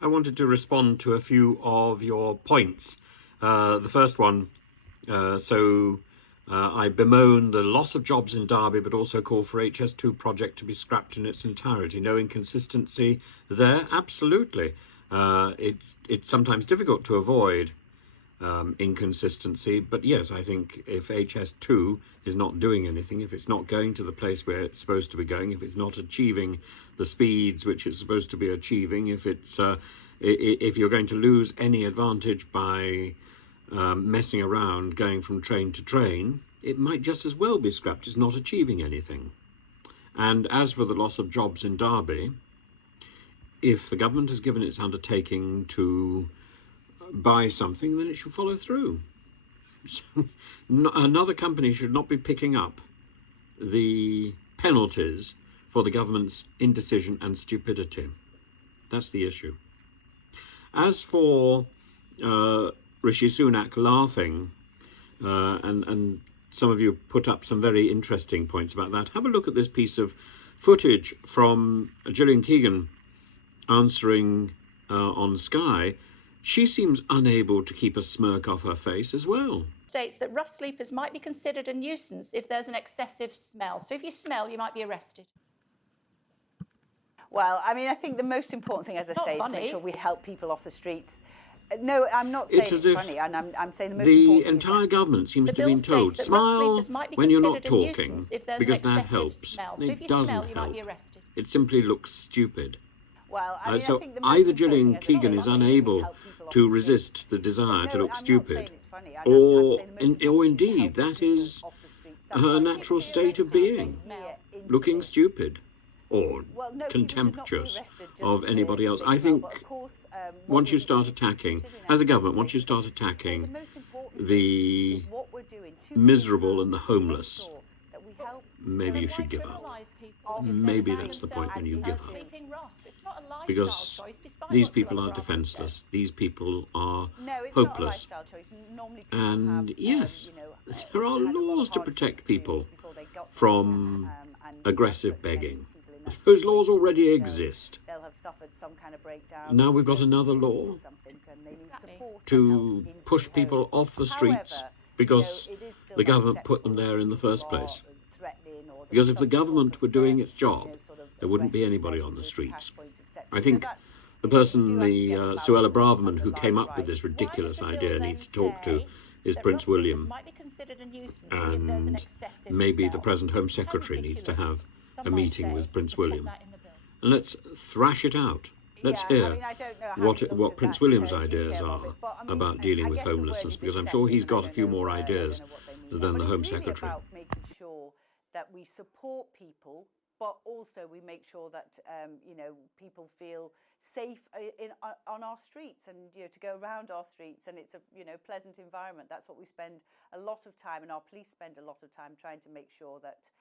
I wanted to respond to a few of your points. The first one, I bemoan the loss of jobs in Derby, but also call for HS2 project to be scrapped in its entirety. No inconsistency there, absolutely. It's sometimes difficult to avoid inconsistency, but yes, I think if HS2 is not doing anything, if it's not going to the place where it's supposed to be going, if it's not achieving the speeds which it's supposed to be achieving, if you're going to lose any advantage by messing around going from train to train, it might just as well be scrapped. It's not achieving anything. And as for the loss of jobs in Derby, if the government has given its undertaking to buy something, then it should follow through. Another company should not be picking up the penalties for the government's indecision and stupidity. That's the issue. As for Rishi Sunak laughing, and some of you put up some very interesting points about that. Have a look at this piece of footage from Gillian Keegan answering on Sky. She seems unable to keep a smirk off her face as well. States that rough sleepers might be considered a nuisance if there's an excessive smell. So if you smell, you might be arrested. Well, I mean, I think the most important thing, as I say, is to make sure we help people off the streets. No, I'm not saying it's funny, and I'm saying the most important thing. The entire government seems to have been told, smile when you're not talking, because that helps. It doesn't help. It simply looks stupid. Well, I mean, so I think either Gillian Keegan is unable to resist the desire to look stupid, or indeed that is her natural state of being, looking stupid or contemptuous of anybody else. I think once you start attacking, as a government, once you start attacking the miserable and the homeless, maybe you should give up. Maybe that's the point when you give up. Because these people are defenseless, these people are hopeless. And yes, there are laws to protect people from aggressive begging. Those laws already exist. Now we've got another law to push people off the streets because the government put them there in the first place. Because if the government were doing its job, there wouldn't be anybody on the streets. I think the person, the Suella Braverman, who came up with this ridiculous idea needs to talk to is Prince William, and maybe the present Home Secretary needs to have a meeting with Prince William. And let's thrash it out. Let's hear what Prince William's ideas are about dealing with homelessness, because I'm sure he's got a few more ideas than the Home Secretary. Making sure that we support people, but also we make sure that people feel safe on our streets, and to go around our streets, and it's a pleasant environment. That's what we spend a lot of time, and our police spend a lot of time trying to make sure that